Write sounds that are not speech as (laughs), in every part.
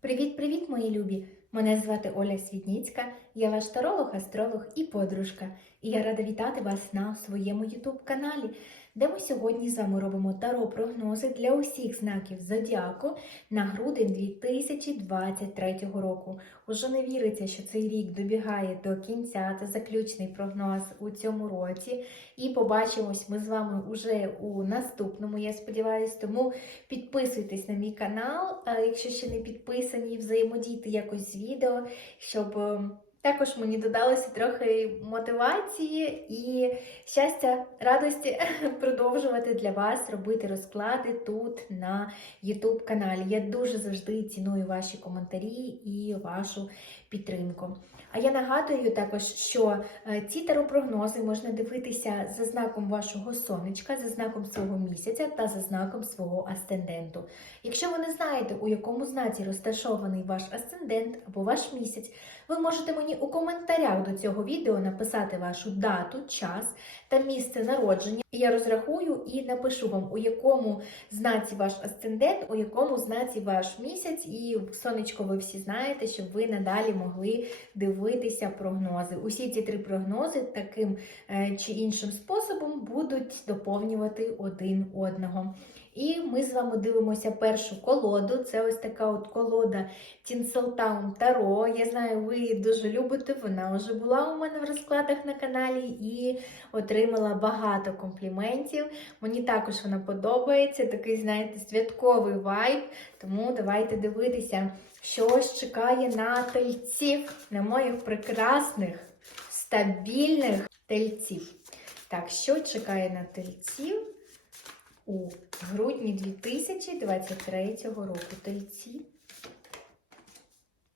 Привіт-привіт, мої любі! Мене звати Оля Світніцька, я ваш таролог, астролог і подружка. І я рада вітати вас на своєму YouTube каналі, де ми сьогодні з вами робимо таро прогнози для усіх знаків зодіаку на грудень 2023 року. Уже не віриться, що цей рік добігає до кінця та заключний прогноз у цьому році. І побачимось ми з вами уже у наступному, я сподіваюся. Тому підписуйтесь на мій канал, якщо ще не підписані, взаємодійте якось з відео, щоб е, також мені додалося трохи мотивації і щастя, радості (laughs) продовжувати для вас робити розклади тут на YouTube каналі. Я дуже завжди ціную ваші коментарі і вашу підтримку. А я нагадую також, що е, ці таропрогнози можна дивитися за знаком вашого сонечка, за знаком свого місяця та за знаком свого асценденту. Якщо ви не знаєте, у якому знаці розташований ваш асцендент або ваш місяць, ви можете мені у коментарях до цього відео написати вашу дату, час та місце народження. Я розрахую і напишу вам, у якому знаці ваш асцендент, у якому знаці ваш місяць, і сонечко, ви всі знаєте, щоб ви надалі могли дивитися прогнози. Усі ці три прогнози таким е, чи іншим способом будуть доповнювати один одного. І ми з вами дивимося першу колоду. Це ось така от колода Tinseltown Таро. Я знаю, ви її дуже любите. Вона вже була у мене в розкладах на каналі і отримала багато компліментів. Мені також вона подобається. Такий, знаєте, святковий вайб. Тому давайте дивитися, що ж чекає на тельців, на моїх прекрасних, стабільних тельців. Так, що чекає на тельців? У грудні 2023 року. Тельці.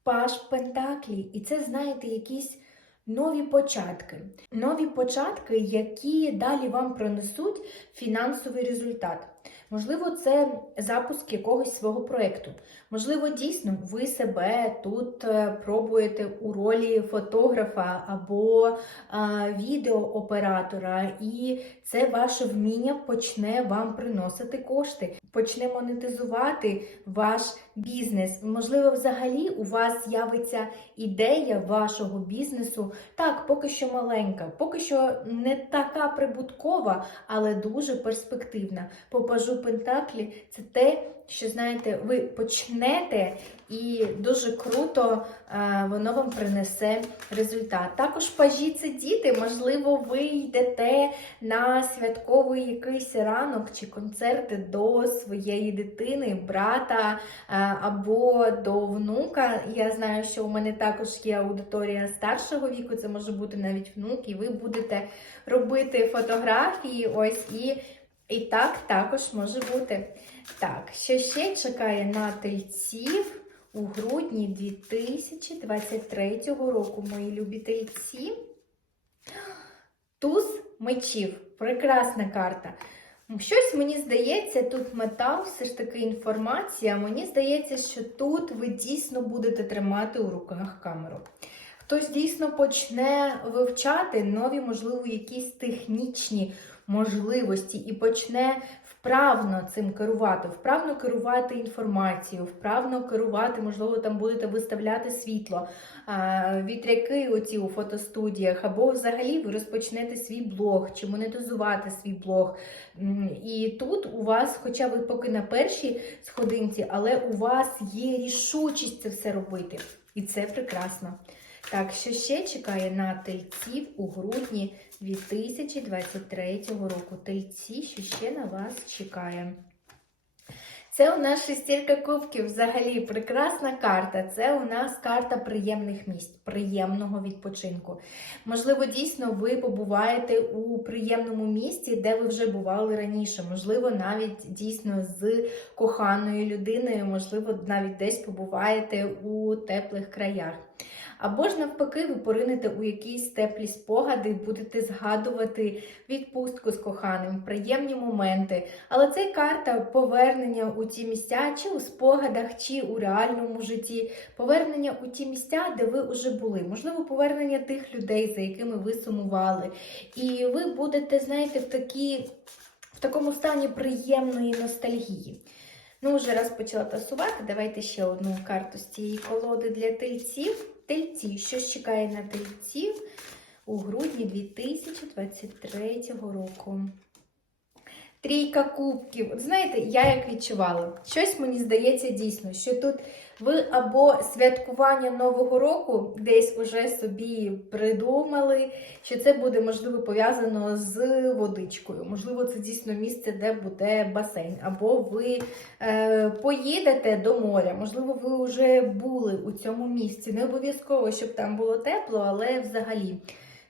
Паш Пентаклі. І це, знаєте, якісь нові початки. Нові початки, які далі вам принесуть фінансовий результат. Можливо, це запуск якогось свого проєкту. Можливо, дійсно, ви себе тут е, пробуєте у ролі фотографа або а, відеооператора, і це ваше вміння почне вам приносити кошти, почне монетизувати ваш бізнес. Можливо, взагалі у вас з'явиться ідея вашого бізнесу. Так, поки що маленька, поки що не така прибуткова, але дуже перспективна. Попажу Пентаклі це те, що знаєте, ви почнете, і дуже круто а, воно вам принесе результат. Також пажі це діти, можливо, ви йдете на святковий якийсь ранок чи концерти до своєї дитини, брата а, або до внука. Я знаю, що у мене також є аудиторія старшого віку, це може бути навіть внук, і ви будете робити фотографії. Ось і. І так також може бути. Так, що ще чекає на тельців у грудні 2023 року, мої любі тельці? Туз мечів. Прекрасна карта. Щось мені здається, тут метал, все ж таки інформація. Мені здається, що тут ви дійсно будете тримати у руках камеру. Хтось дійсно почне вивчати нові, можливо, якісь технічні можливості і почне вправно цим керувати, вправно керувати інформацією, вправно керувати, можливо, там будете виставляти світло, вітряки оці у фотостудіях, або взагалі ви розпочнете свій блог чи монетизувати свій блог. І тут у вас, хоча ви поки на першій сходинці, але у вас є рішучість це все робити. І це прекрасно. Так, що ще чекає на тельців у грудні 2023 року? Тельці, що ще на вас чекає? Це у нас шестірка кубків, взагалі прекрасна карта. Це у нас карта приємних місць, приємного відпочинку. Можливо, дійсно ви побуваєте у приємному місці, де ви вже бували раніше. Можливо, навіть дійсно з коханою людиною, можливо, навіть десь побуваєте у теплих краях. Або ж навпаки, ви поринете у якісь теплі спогади, будете згадувати відпустку з коханим, приємні моменти. Але це карта повернення у ті місця, чи у спогадах, чи у реальному житті, повернення у ті місця, де ви вже були. Можливо, повернення тих людей, за якими ви сумували. І ви будете, знаєте, в такі, в такому стані приємної ностальгії. Ну, вже раз почала тасувати, давайте ще одну карту з цієї колоди для тельців. Тельці, що чекає на тельців у грудні 2023 року. Трійка кубків. От знаєте, я як відчувала, щось мені здається дійсно, що тут ви або святкування Нового року десь уже собі придумали, що це буде можливо пов'язано з водичкою. Можливо, це дійсно місце, де буде басейн, або ви е, поїдете до моря. Можливо, ви вже були у цьому місці. Не обов'язково, щоб там було тепло, але взагалі.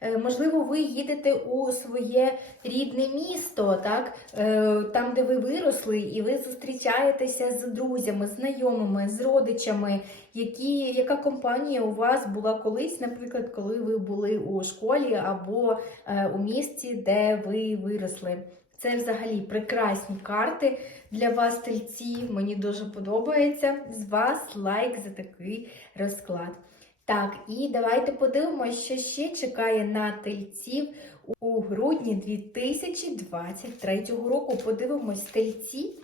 Е, Можливо, ви їдете у своє рідне місто, так? Е, там, де ви виросли, і ви зустрічаєтеся з друзями, знайомими, з родичами, які, яка компанія у вас була колись, наприклад, коли ви були у школі або е, у місті, де ви виросли. Це взагалі прекрасні карти для вас, тельці. Мені дуже подобається. З вас лайк за такий розклад. Так, і давайте подивимося, що ще чекає на тельців у грудні 2023 року. Подивимось тельці,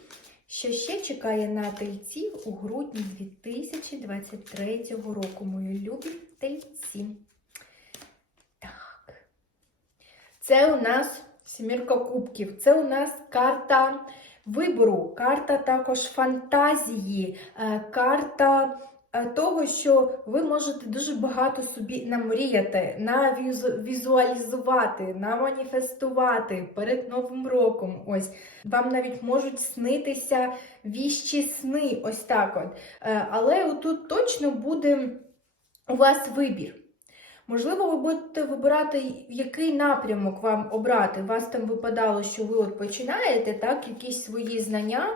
що ще чекає на тельців у грудні 2023 року. Мої любі тельці. Так. Це у нас сімірка кубків. Це у нас карта вибору, карта також фантазії, е, карта того, що ви можете дуже багато собі намріяти, навізуалізувати, наманіфестувати перед Новим роком. Ось вам навіть можуть снитися віщі сни, ось так от. Е, Але тут точно буде у вас вибір. Можливо, ви будете вибирати, який напрямок вам обрати. У вас там випадало, що ви от починаєте так, якісь свої знання е,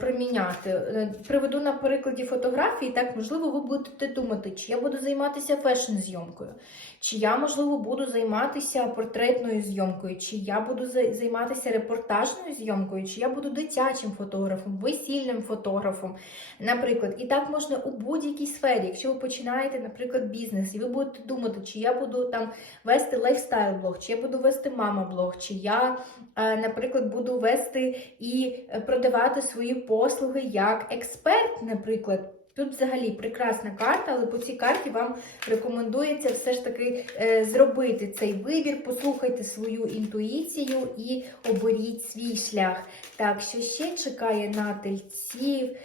приміняти. Е, Приведу на прикладі фотографії, так, можливо, ви будете думати, чи я буду займатися фешн-зйомкою, чи я, можливо, буду займатися портретною зйомкою, чи я буду займатися репортажною зйомкою, чи я буду дитячим фотографом, весільним фотографом, наприклад. І так можна у будь-якій сфері. Якщо ви починаєте, наприклад, бізнес, і ви будете думати, чи я буду там вести лайфстайл-блог, чи я буду вести мама-блог, чи я, е, наприклад, буду вести і е, продавати свої послуги як експерт, наприклад. Тут взагалі прекрасна карта, але по цій карті вам рекомендується все ж таки е, зробити цей вибір, послухайте свою інтуїцію і оберіть свій шлях. Так, що ще чекає на тельців?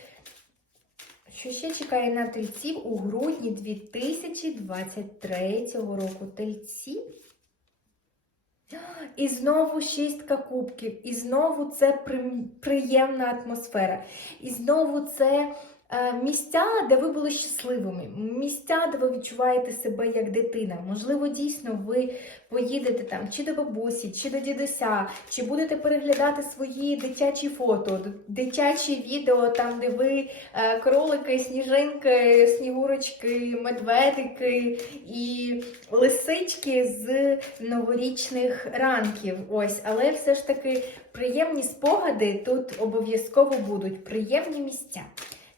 Що ще чекає на тельців у грудні 2023 року? Тельці? І знову шістка кубків, і знову це приємна атмосфера. І знову це місця, де ви були щасливими, місця, де ви відчуваєте себе як дитина. Можливо, дійсно ви поїдете там чи до бабусі, чи до дідуся, чи будете переглядати свої дитячі фото, дитячі відео, там, де ви е, кролики, сніжинки, снігурочки, медведики і лисички з новорічних ранків. Ось, але все ж таки приємні спогади тут обов'язково будуть, приємні місця.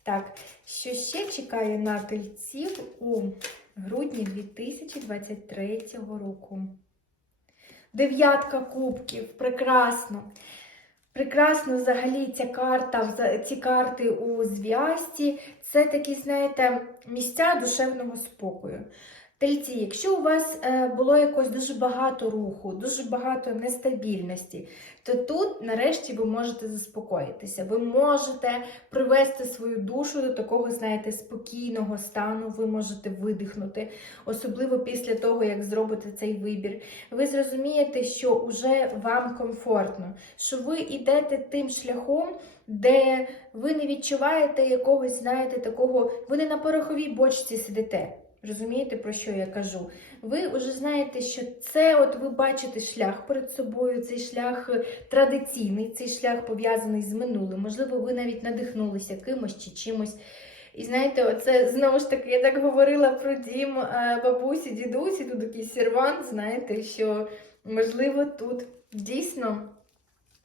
Так, що ще чекає на тельців у грудні 2023 року? Дев'ятка кубків. Прекрасно. Прекрасно взагалі ця карта, ці карти у зв'язці. Це такі, знаєте, місця душевного спокою. Тельці, якщо у вас е, було якось дуже багато руху, дуже багато нестабільності, то тут нарешті ви можете заспокоїтися. Ви можете привести свою душу до такого, знаєте, спокійного стану, ви можете видихнути, особливо після того, як зробите цей вибір. Ви зрозумієте, що вже вам комфортно, що ви йдете тим шляхом, де ви не відчуваєте якогось, знаєте, такого, ви не на пороховій бочці сидите. Розумієте, про що я кажу? Ви вже знаєте, що це от ви бачите шлях перед собою, цей шлях е, традиційний, цей шлях пов'язаний з минулим. Можливо, ви навіть надихнулися кимось чи чимось. І знаєте, оце знову ж таки, я так говорила про дім е, бабусі, дідусі, тут такий сервант, знаєте, що можливо тут дійсно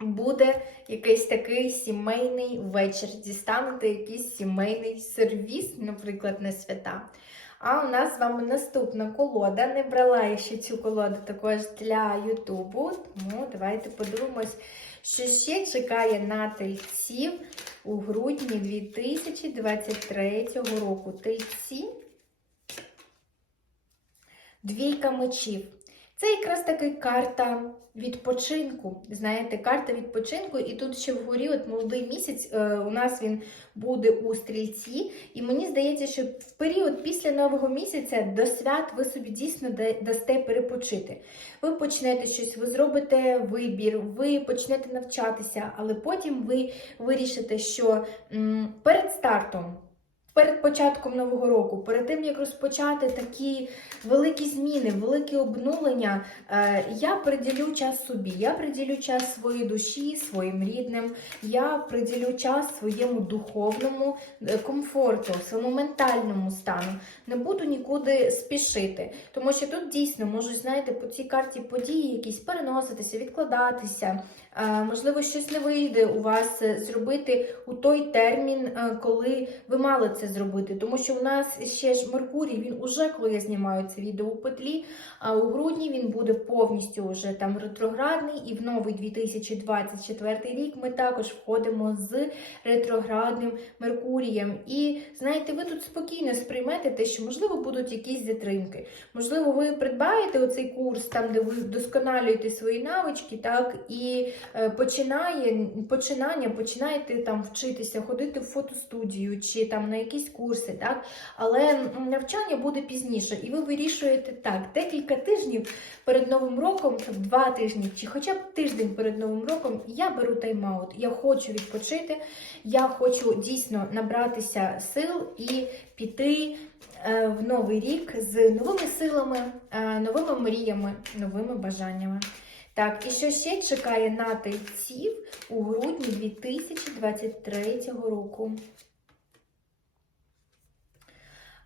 буде якийсь такий сімейний вечір. Дістанете якийсь сімейний сервіс, наприклад, на свята. А у нас з вами наступна колода. Не брала я ще цю колоду також для Ютубу. Тому давайте подивимось, що ще чекає на тельців у грудні 2023 року. Тельці. Двійка мечів. Це якраз таки карта відпочинку. Знаєте, карта відпочинку, і тут ще вгорі, от молодий місяць, е, у нас він буде у стрільці. І мені здається, що в період після нового місяця до свят ви собі дійсно дасте перепочити. Ви почнете щось, ви зробите вибір, ви почнете навчатися, але потім ви вирішите, що перед стартом. Перед початком нового року, перед тим як розпочати такі великі зміни, великі обнулення, е, я приділю час собі, я приділю час своїй душі, своїм рідним, я приділю час своєму духовному е, комфорту, своєму ментальному стану. Не буду нікуди спішити, тому що тут дійсно можуть, знаєте, по цій карті події якісь переноситися, відкладатися. Е, Можливо, щось не вийде у вас е, зробити у той термін, е, коли ви мали це зробити. Тому що у нас ще ж Меркурій, він уже, коли я знімаю це відео у петлі, а у грудні він буде повністю вже там ретроградний, і в новий 2024 рік ми також входимо з ретроградним Меркурієм. І знаєте, ви тут спокійно сприймете те, що можливо будуть якісь затримки. Можливо, ви придбаєте оцей курс, там де ви вдосконалюєте свої навички, так і починає починання, починаєте там вчитися, ходити в фотостудію чи там на якісь курси, так але навчання буде пізніше, і ви вирішуєте так декілька тижнів перед новим роком, два тижні, чи хоча б тиждень перед новим роком, я беру тайм-аут. Я хочу відпочити, я хочу дійсно набратися сил і піти е, в новий рік з новими силами, е, новими мріями, новими бажаннями. Так, і що ще чекає на тельців у грудні 2023 року?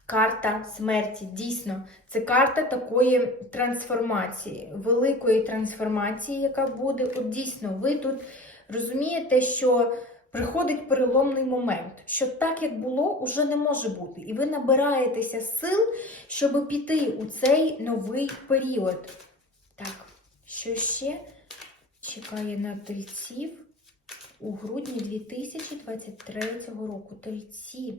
Карта смерті. Дійсно, це карта такої трансформації, великої трансформації, яка буде. От дійсно, ви тут розумієте, що приходить переломний момент, що так, як було, уже не може бути. І ви набираєтеся сил, щоб піти у цей новий період. Що ще чекає на тельців у грудні 2023 року? Тельці.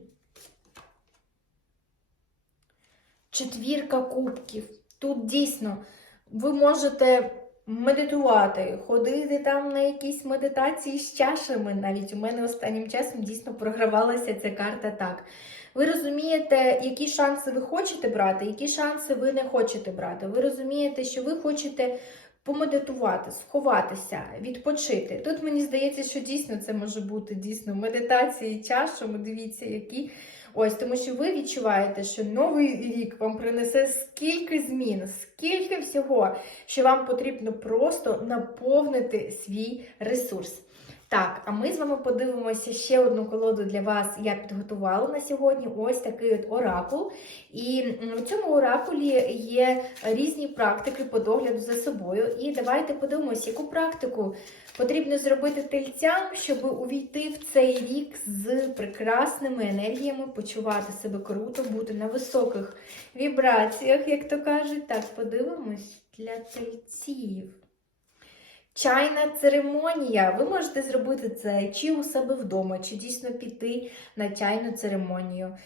Четвірка кубків. Тут дійсно ви можете медитувати, ходити там на якісь медитації з чашами. Навіть у мене останнім часом дійсно програвалася ця карта так. Ви розумієте, які шанси ви хочете брати, які шанси ви не хочете брати. Ви розумієте, що ви хочете помедитувати, сховатися, відпочити. Тут мені здається, що дійсно це може бути дійсно медитації чашами. Дивіться, які. Ось, тому що ви відчуваєте, що новий рік вам принесе скільки змін, скільки всього, що вам потрібно просто наповнити свій ресурс. Так, а ми з вами подивимося ще одну колоду для вас. Я підготувала на сьогодні. Ось такий от оракул. І в цьому оракулі є різні практики по догляду за собою. І давайте подивимося, яку практику потрібно зробити тельцям, щоб увійти в цей рік з прекрасними енергіями, почувати себе круто, бути на високих вібраціях, як то кажуть. Так, подивимось для тельців. Чайна церемонія. Ви можете зробити це чи у себе вдома, чи дійсно піти на чайну церемонію.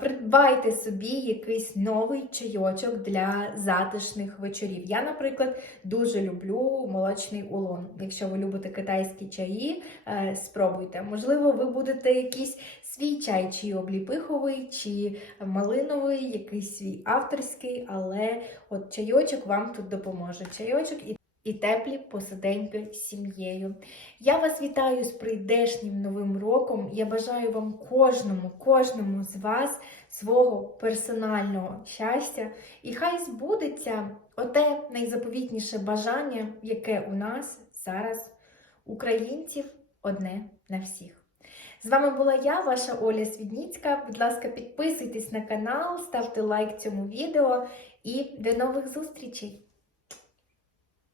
Придбайте собі якийсь новий чайочок для затишних вечорів. Я, наприклад, дуже люблю молочний улон. Якщо ви любите китайські чаї, е, спробуйте. Можливо, ви будете якийсь свій чай, чи обліпиховий, чи малиновий, якийсь свій авторський, але от чайочок вам тут допоможе. Чайочок і і теплі посиденьки з сім'єю. Я вас вітаю з прийдешнім новим роком. Я бажаю вам кожному, кожному з вас свого персонального щастя. І хай збудеться оте найзаповітніше бажання, яке у нас зараз, українців, одне на всіх. З вами була я, ваша Оля Свідніцька. Будь ласка, підписуйтесь на канал, ставте лайк цьому відео і до нових зустрічей!